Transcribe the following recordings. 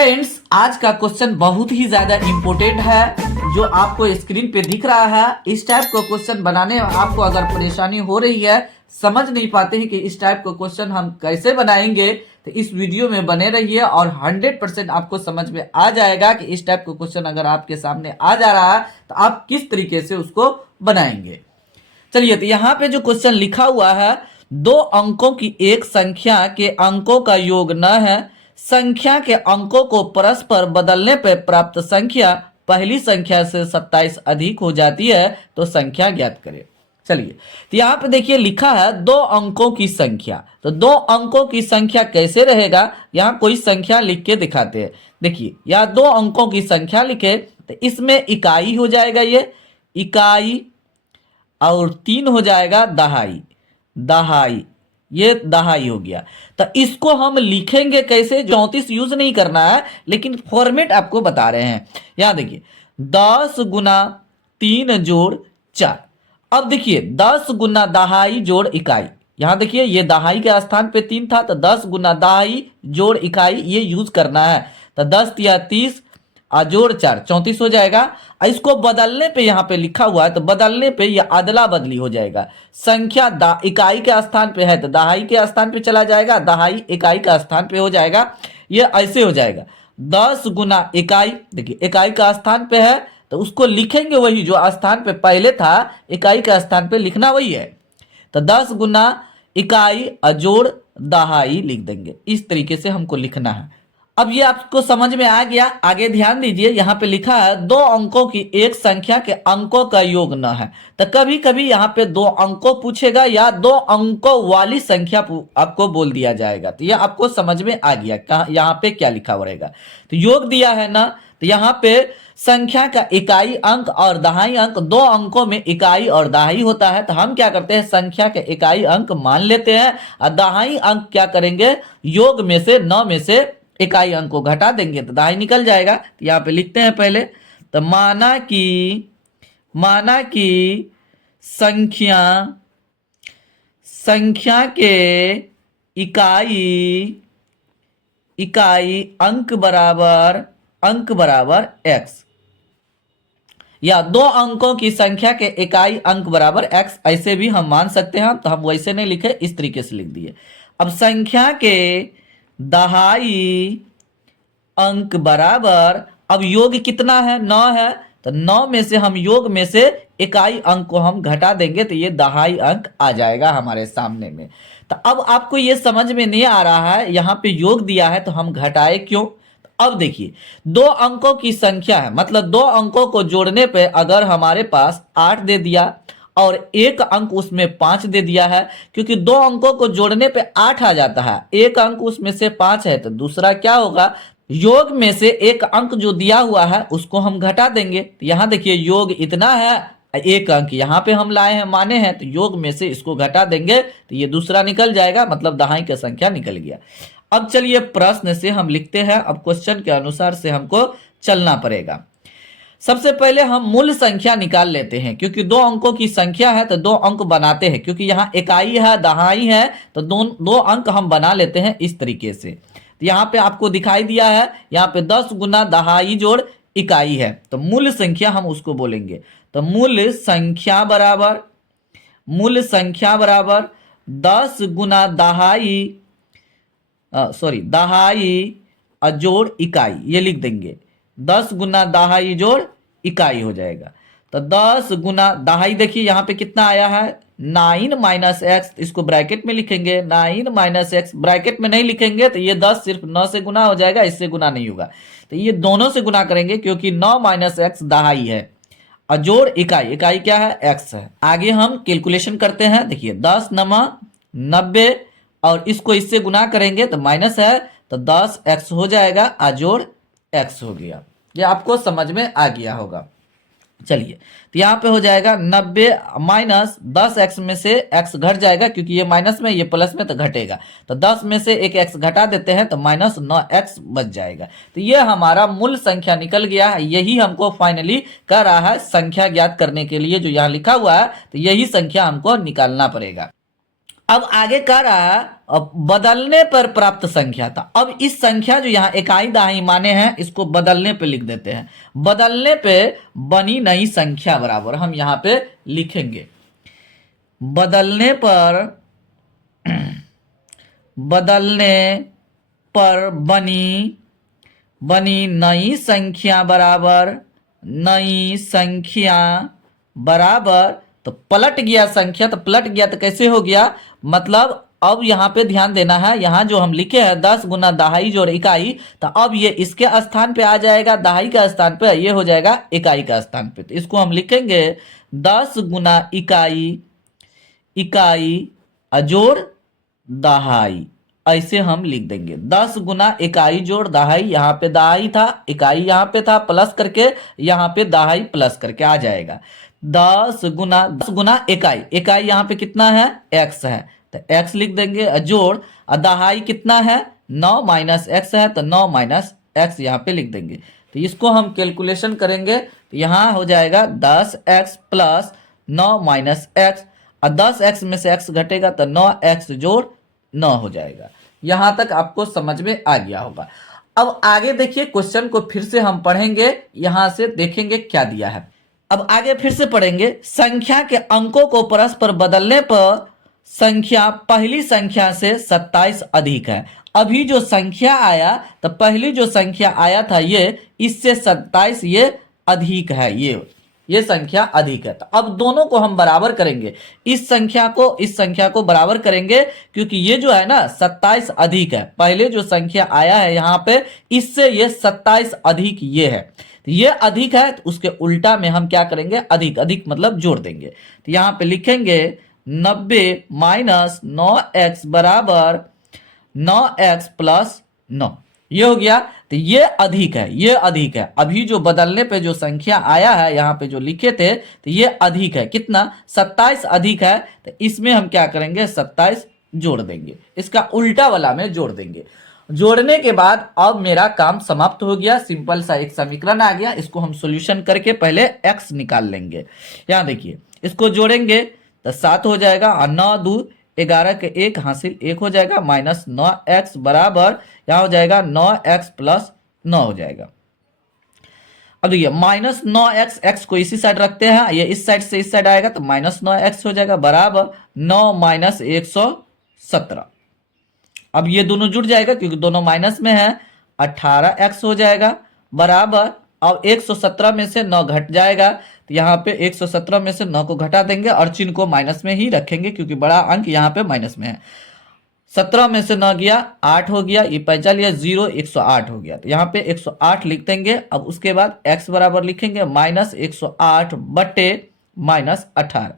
Friends, आज का question बहुत ही ज्यादा इम्पोर्टेंट है जो आपको स्क्रीन पे दिख रहा है। इस टाइप का क्वेश्चन बनाने में आपको अगर परेशानी हो रही है, समझ नहीं पाते हैं कि इस टाइप का क्वेश्चन हम कैसे बनाएंगे, तो इस वीडियो में बने रहिए और 100% आपको समझ में आ जाएगा कि इस टाइप का क्वेश्चन अगर आपके सामने आ जा रहा है तो आप किस तरीके से उसको बनाएंगे। चलिए, तो यहाँ पे जो क्वेश्चन लिखा हुआ है, दो अंकों की एक संख्या के अंकों का योग न है, संख्या के अंकों को परस्पर बदलने पर प्राप्त संख्या पहली संख्या से 27 अधिक हो जाती है, तो संख्या ज्ञात करें। चलिए, तो यहाँ पे देखिए लिखा है दो अंकों की संख्या। तो दो अंकों की संख्या कैसे रहेगा, यहाँ कोई संख्या लिख के दिखाते हैं। देखिए, यहाँ दो अंकों की संख्या लिखे तो इसमें इकाई हो जाएगा, ये इकाई, और 3 हो जाएगा दहाई। दहाई, ये दहाई हो गया। तो इसको हम लिखेंगे कैसे, 34 यूज नहीं करना है, लेकिन फॉर्मेट आपको बता रहे हैं। यहां देखिए 10 गुना 3 जोड़ 4। अब देखिए 10 गुना दहाई जोड़ इकाई, यहां देखिए ये दहाई के स्थान पे 3 था, तो 10 गुना दहाई जोड़ इकाई ये यूज करना है। तो 10 या 30 जोड़ 4 34 हो जाएगा। इसको बदलने पे यहाँ पे लिखा हुआ है, तो बदलने पे ये अदला बदली हो जाएगा। संख्या इकाई के स्थान पे है तो दहाई के स्थान पे चला जाएगा, दहाई इकाई का स्थान पे हो जाएगा। ये ऐसे हो जाएगा 10 गुना इकाई, देखिए इकाई का स्थान पे है तो उसको लिखेंगे वही जो स्थान पे पहले था, इकाई का स्थान पे लिखना वही है। तो 10 गुना इकाई अजोड़ दहाई लिख देंगे। इस तरीके से हमको लिखना है। अब ये आपको समझ में आ गया। आगे ध्यान दीजिए, यहाँ पे लिखा है दो अंकों की एक संख्या के अंकों का योग न है। तो कभी कभी यहाँ पे दो अंकों पूछेगा या दो अंकों वाली संख्या आपको बोल दिया जाएगा। तो ये आपको समझ में आ गया कहाँ यहाँ पे क्या लिखा हुआ रहेगा। तो योग दिया है ना, तो यहाँ पे संख्या का इकाई अंक और दहाई अंक, दो अंकों में इकाई और दहाई होता है। तो हम क्या करते हैं, संख्या के इकाई अंक मान लेते हैं और दहाई अंक क्या करेंगे, योग में से 9 में से इकाई अंक को घटा देंगे तो दहाई निकल जाएगा। तो यहाँ पे लिखते हैं पहले, तो माना कि संख्या के इकाई अंक बराबर x, या दो अंकों की संख्या के इकाई अंक बराबर x, ऐसे भी हम मान सकते हैं। तो हम वैसे नहीं लिखे, इस तरीके से लिख दिए। अब संख्या के दहाई अंक बराबर, अब योग कितना है, 9 है, तो 9 में से हम योग में से इकाई अंक को हम घटा देंगे तो ये दहाई अंक आ जाएगा हमारे सामने में। तो अब आपको ये समझ में नहीं आ रहा है, यहाँ पे योग दिया है तो हम घटाए क्यों। तो अब देखिए दो अंकों की संख्या है, मतलब दो अंकों को जोड़ने पे अगर हमारे पास 8 दे दिया और एक अंक उसमें 5 दे दिया है, क्योंकि दो अंकों को जोड़ने पे 8 आ जाता है, एक अंक उसमें से 5 है, तो दूसरा क्या होगा, योग में से एक अंक जो दिया हुआ है उसको हम घटा देंगे। तो यहाँ देखिए योग इतना है, एक अंक यहाँ पे हम लाए हैं माने हैं, तो योग में से इसको घटा देंगे तो ये दूसरा निकल जाएगा, मतलब दहाई का संख्या निकल गया। अब चलिए प्रश्न से हम लिखते हैं। अब क्वेश्चन के अनुसार से हमको चलना पड़ेगा। सबसे पहले हम मूल संख्या निकाल लेते हैं, क्योंकि दो अंकों की संख्या है तो दो अंक बनाते हैं, क्योंकि यहाँ इकाई है दहाई है, तो दो अंक हम बना लेते हैं इस तरीके से। तो यहाँ पे आपको दिखाई दिया है, यहाँ पे 10 गुना दहाई जोड़ इकाई है, तो मूल संख्या हम उसको बोलेंगे। तो मूल संख्या बराबर 10 गुना दहाई जोड़ इकाई, ये लिख देंगे। 10 गुना दहाई जोड़ इकाई हो जाएगा। तो 10 गुना दहाई, देखिए यहाँ पे कितना आया है, 9 माइनस एक्स, इसको ब्रैकेट में लिखेंगे। 9 माइनस एक्स ब्रैकेट में नहीं लिखेंगे तो ये 10 सिर्फ 9 से गुना हो जाएगा, इससे गुना नहीं होगा। तो ये दोनों से गुना करेंगे, क्योंकि 9 माइनस एक्स दहाई है और जोड़ इकाई क्या है, एक्स है। आगे हम कैलकुलेशन करते हैं। देखिए 10 नमा 90 और इसको इससे गुना करेंगे तो माइनस है, तो 10 एक्स हो जाएगा, अजोड़ एक्स हो गया। ये आपको समझ में आ गया होगा। चलिए, तो यहाँ पे हो जाएगा 90 माइनस 10 एक्स में से एक्स घट जाएगा, क्योंकि ये माइनस में ये प्लस में तो घटेगा, तो 10 में से एक एक्स घटा देते हैं तो माइनस 9 एक्स बच जाएगा। तो ये हमारा मूल संख्या निकल गया है। यही हमको फाइनली कर रहा है संख्या ज्ञात करने के लिए, जो यहाँ लिखा हुआ है, तो यही संख्या हमको निकालना पड़ेगा। अब आगे कह रहा है अब बदलने पर प्राप्त संख्या था। अब इस संख्या जो यहाँ इकाई दहाई माने हैं इसको बदलने पे लिख देते हैं। बदलने पे बनी नई संख्या बराबर हम यहाँ पे लिखेंगे बदलने पर बनी नई संख्या बराबर तो पलट गया संख्या, तो पलट गया तो कैसे हो गया, मतलब अब यहाँ पे ध्यान देना है, यहाँ जो हम लिखे हैं 10 गुना दहाई जोड़ इकाई, तो अब ये इसके स्थान पे आ जाएगा, दहाई का स्थान पे ये हो जाएगा इकाई का स्थान पे। तो इसको हम लिखेंगे 10 गुना इकाई जोड़ दहाई, ऐसे हम लिख देंगे 10 गुना इकाई जोड़ दहाई। यहाँ पे दहाई था, इकाई यहाँ पे था, प्लस करके यहाँ पे दहाई प्लस करके आ जाएगा 10 गुना इकाई यहाँ पे कितना है x है, तो x लिख देंगे जोड़, दहाई कितना है 9 माइनस x है, तो 9 माइनस x यहाँ पे लिख देंगे। तो इसको हम कैलकुलेशन करेंगे तो यहाँ हो जाएगा 10x प्लस 9 माइनस x, और 10x में से x घटेगा तो 9x जोड़ 9 हो जाएगा। यहां तक आपको समझ में आ गया होगा। अब आगे देखिए क्वेश्चन को फिर से हम पढ़ेंगे, यहां से देखेंगे क्या दिया है। अब आगे फिर से पढ़ेंगे, संख्या के अंकों को परस्पर बदलने पर संख्या पहली संख्या से 27 अधिक है। अभी जो संख्या आया तो पहली जो संख्या आया था ये, इससे 27 ये अधिक है, ये संख्या अधिक है। तो अब दोनों को हम बराबर करेंगे, इस संख्या को बराबर करेंगे, क्योंकि ये जो है ना 27 अधिक है, पहले जो संख्या आया है यहाँ पे इससे ये 27 अधिक ये है, तो ये अधिक है, तो उसके उल्टा में हम क्या करेंगे अधिक मतलब जोड़ देंगे। तो यहाँ पे लिखेंगे 90 माइनस 9x बराबर 9x प्लस 9, ये हो गया। तो ये अधिक है, अभी जो बदलने पे जो संख्या आया है यहाँ पे जो लिखे थे तो ये अधिक है, कितना 27 अधिक है, तो इसमें हम क्या करेंगे 27 जोड़ देंगे, इसका उल्टा वाला में जोड़ देंगे। जोड़ने के बाद अब मेरा काम समाप्त हो गया, सिंपल सा एक समीकरण आ गया। इसको हम सॉल्यूशन करके पहले x निकाल लेंगे। यहाँ देखिए इसको जोड़ेंगे तो 7 हो जाएगा, और 9 2 11 के 1 हासिल 1 हो जाएगा, माइनस 9x बराबर यहाँ हो जाएगा 9x प्लस 9 हो जाएगा। अब देखिए माइनस 9x, x को इसी साइड रखते हैं, ये इस साइड से इस साइड आएगा तो माइनस 9x हो जाएगा बराबर 9 माइनस 117। अब ये दोनों जुड़ जाएगा क्योंकि दोनों माइनस में है, 18x हो जाएगा बराबर, अब 117 में से 9 घट जाएगा, तो यहाँ पे 117 में से 9 को घटा देंगे और चिन्ह को माइनस में ही रखेंगे क्योंकि बड़ा अंक यहाँ पे माइनस में है। 17 में से 9 गया 8 हो गया, ये पैंचा लिया 0 108 हो गया, तो यहाँ पे 108 लिख देंगे। अब उसके बाद x बराबर लिखेंगे माइनस 108 बटे माइनस 18,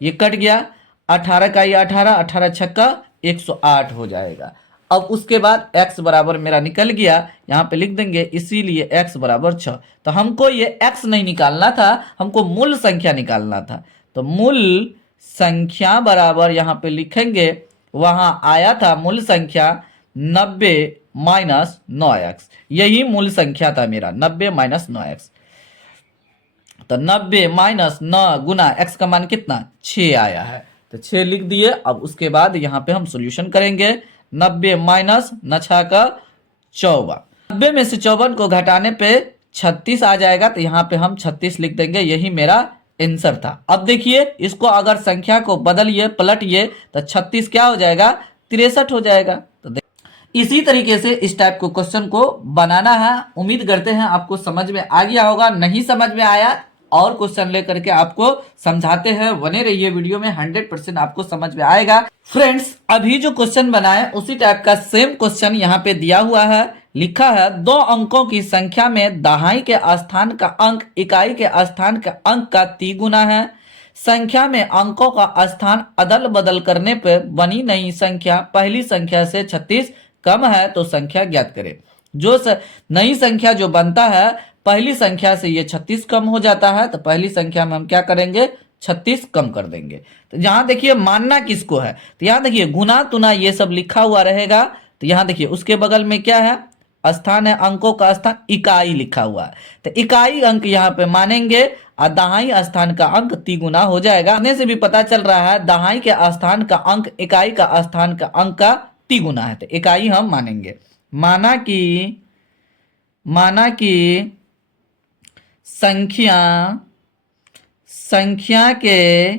ये कट गया, 18 का ये 18 छक्का 108 हो जाएगा। अब उसके बाद x बराबर मेरा निकल गया, यहाँ पे लिख देंगे इसीलिए x बराबर 6। तो हमको ये x नहीं निकालना था, हमको मूल संख्या निकालना था, तो मूल संख्या बराबर यहाँ पे लिखेंगे, वहां आया था मूल संख्या 90 माइनस 9x, यही मूल संख्या था मेरा 90 माइनस 9x। तो 90 माइनस 9 गुना x का मान कितना 6 आया है, तो 6 लिख दिए। अब उसके बाद यहाँ पे हम सोल्यूशन करेंगे, 90 माइनस 9 का 54, 90 में से 54 को घटाने पे 36 आ जाएगा, तो यहाँ पे हम 36 लिख देंगे, यही मेरा आंसर था। अब देखिए इसको अगर संख्या को बदलिए पलटिए तो 36 क्या हो जाएगा 63 हो जाएगा। तो इसी तरीके से इस टाइप को क्वेश्चन को बनाना है। उम्मीद करते हैं आपको समझ में आ गया होगा, नहीं समझ में आया और क्वेश्चन लेकर के आपको समझाते हैं, बने रहिए वीडियो में, 100% आपको समझ में आएगा। फ्रेंड्स अभी जो क्वेश्चन बनाए उसी टाइप का सेम क्वेश्चन यहाँ पे दिया हुआ है, लिखा है 2 अंकों की संख्या में दहाई के स्थान का अंक इकाई के स्थान के अंक का 3 गुना है। संख्या में अंकों का स्थान अदल बदल करने पर बनी नई संख्या पहली संख्या से 36 कम है तो संख्या ज्ञात करें। जो नई संख्या जो बनता है पहली संख्या से ये 36 कम हो जाता है, तो पहली संख्या में हम क्या करेंगे 36 कम कर देंगे। तो यहाँ देखिए मानना किसको है, तो यहाँ देखिए गुना तुना ये सब लिखा हुआ रहेगा, तो यहाँ देखिए उसके बगल में क्या है स्थान है, अंकों का स्थान इकाई लिखा हुआ है, तो इकाई अंक यहाँ पे मानेंगे और दहाई स्थान का अंक तिगुना हो जाएगा। आने से भी पता चल रहा है दहाई के स्थान का अंक इकाई का स्थान का अंक का तिगुना है, तो इकाई हम मानेंगे। माना कि संख्या के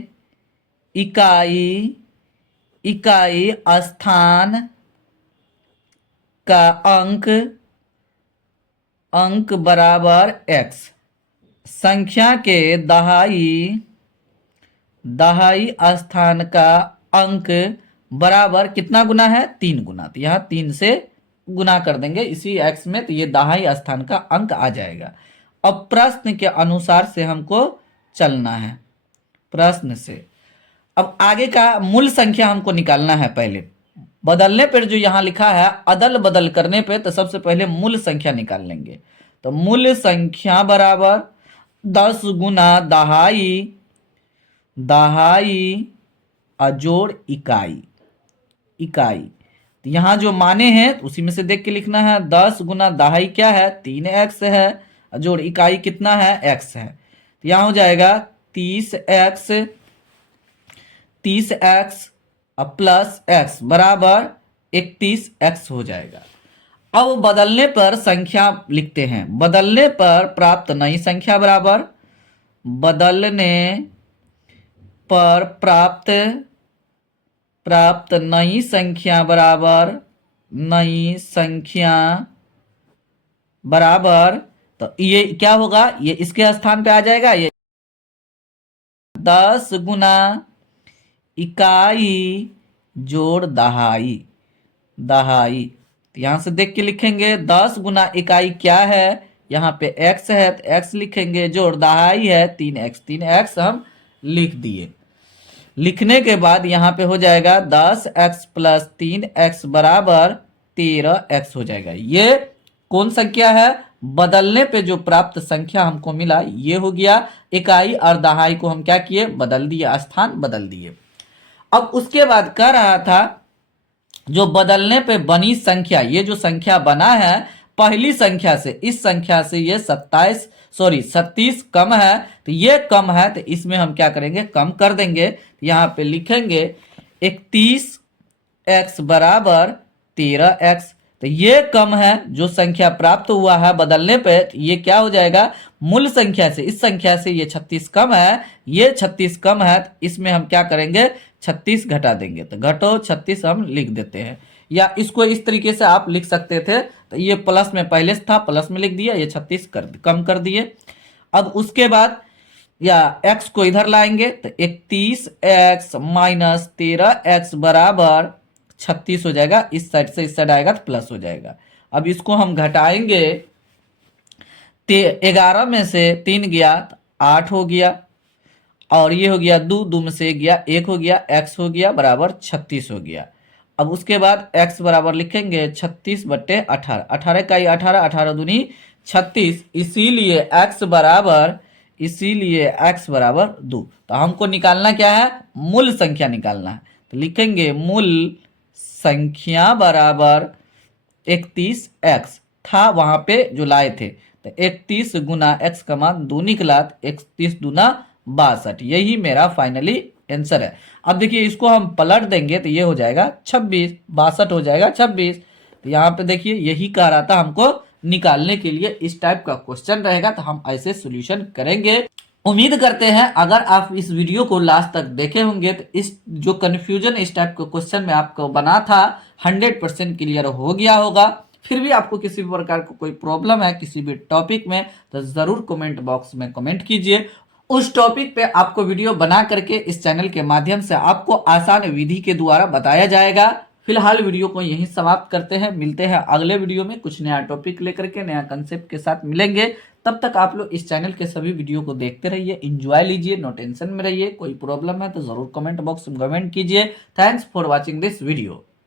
इकाई स्थान का अंक बराबर x। संख्या के दहाई स्थान का अंक बराबर कितना गुना है, 3 गुना, तो यहाँ 3 से गुना कर देंगे इसी x में, तो ये दहाई स्थान का अंक आ जाएगा। अब प्रश्न के अनुसार से हमको चलना है, प्रश्न से अब आगे का मूल संख्या हमको निकालना है। पहले बदलने पर जो यहाँ लिखा है अदल बदल करने पे, तो सबसे पहले मूल संख्या निकाल लेंगे। तो मूल संख्या बराबर 10 गुना दहाई अजोड़ इकाई। तो यहाँ जो माने हैं तो उसी में से देख के लिखना है। 10 गुना दहाई क्या है, 3x है, अजोड़ इकाई कितना है, x है, तो यहाँ हो जाएगा 30x प्लस x बराबर 31x हो जाएगा। अब बदलने पर संख्या लिखते हैं। बदलने पर प्राप्त नई संख्या बराबर बदलने पर प्राप्त नई संख्या बराबर तो ये क्या होगा, ये इसके स्थान पे आ जाएगा। ये 10 गुना इकाई जोड़ दहाई। तो यहां से देख के लिखेंगे 10 गुना इकाई क्या है, यहाँ पे x है तो x लिखेंगे, जोड़ दहाई है 3x हम लिख दिए। लिखने के बाद यहाँ पे हो जाएगा 10x प्लस 3x बराबर 13x हो जाएगा। ये कौन संख्या है, बदलने पे जो प्राप्त संख्या हमको मिला ये हो गया। इकाई और दहाई को हम क्या किए, बदल दिए, स्थान बदल दिए। अब उसके बाद कह रहा था जो बदलने पे बनी संख्या, ये जो संख्या बना है पहली संख्या से, इस संख्या से ये 37 कम है, तो ये कम है तो इसमें हम क्या करेंगे, कम कर देंगे। यहाँ पे लिखेंगे 31x बराबर 13x, तो ये कम है जो संख्या प्राप्त हुआ है बदलने पे, तो ये क्या हो जाएगा, मूल संख्या से, इस संख्या से ये 36 कम है, ये 36 कम है, तो इसमें हम क्या करेंगे, 36 घटा देंगे, तो घटो 36 हम लिख देते हैं। या इसको इस तरीके से आप लिख सकते थे, तो ये प्लस में पहले से था, प्लस में लिख दिया, ये 36 कम कर दिए। अब उसके बाद या x को इधर लाएंगे तो 31x माइनस 13x बराबर 36 हो जाएगा। इस साइड से इस साइड आएगा तो प्लस हो जाएगा। अब इसको हम घटाएंगे, 11 में से 3 गया तो 8 हो गया, और ये हो गया 2 में से 1 गया 1 हो गया, x हो गया बराबर 36 हो गया। अब उसके बाद x बराबर लिखेंगे 36 बट्टे 18, 18 का 18 दूनी 36, इसीलिए x बराबर 2। तो हमको निकालना क्या है, मूल संख्या निकालना है, तो लिखेंगे मूल संख्या बराबर 31x था वहां पे जो लाए थे, तो 31 गुना x का मान 2 निकला, 31 दूना 62, यही मेरा फाइनली आंसर है। अब देखिए इसको हम पलट देंगे तो ये हो जाएगा 26, 62 हो जाएगा 26। तो यहाँ पे देखिए यही कह रहा था हमको निकालने के लिए, इस टाइप का क्वेश्चन रहेगा तो हम ऐसे सॉल्यूशन करेंगे। उम्मीद करते हैं अगर आप इस वीडियो को लास्ट तक देखे होंगे तो इस जो कंफ्यूजन इस टाइप का क्वेश्चन में आपको बना था 100% क्लियर हो गया होगा। फिर भी आपको किसी भी प्रकार को कोई प्रॉब्लम है किसी भी टॉपिक में तो जरूर कमेंट बॉक्स में कमेंट कीजिए। उस टॉपिक पे आपको वीडियो बना करके इस चैनल के माध्यम से आपको आसान विधि के द्वारा बताया जाएगा। फिलहाल वीडियो को यहीं समाप्त करते हैं, मिलते हैं अगले वीडियो में कुछ नया टॉपिक लेकर के, नया कंसेप्ट के साथ मिलेंगे। तब तक आप लोग इस चैनल के सभी वीडियो को देखते रहिए, एंजॉय लीजिए, नो टेंशन में रहिए। कोई प्रॉब्लम है तो जरूर कमेंट बॉक्स में कमेंट कीजिए। Thanks for watching this video.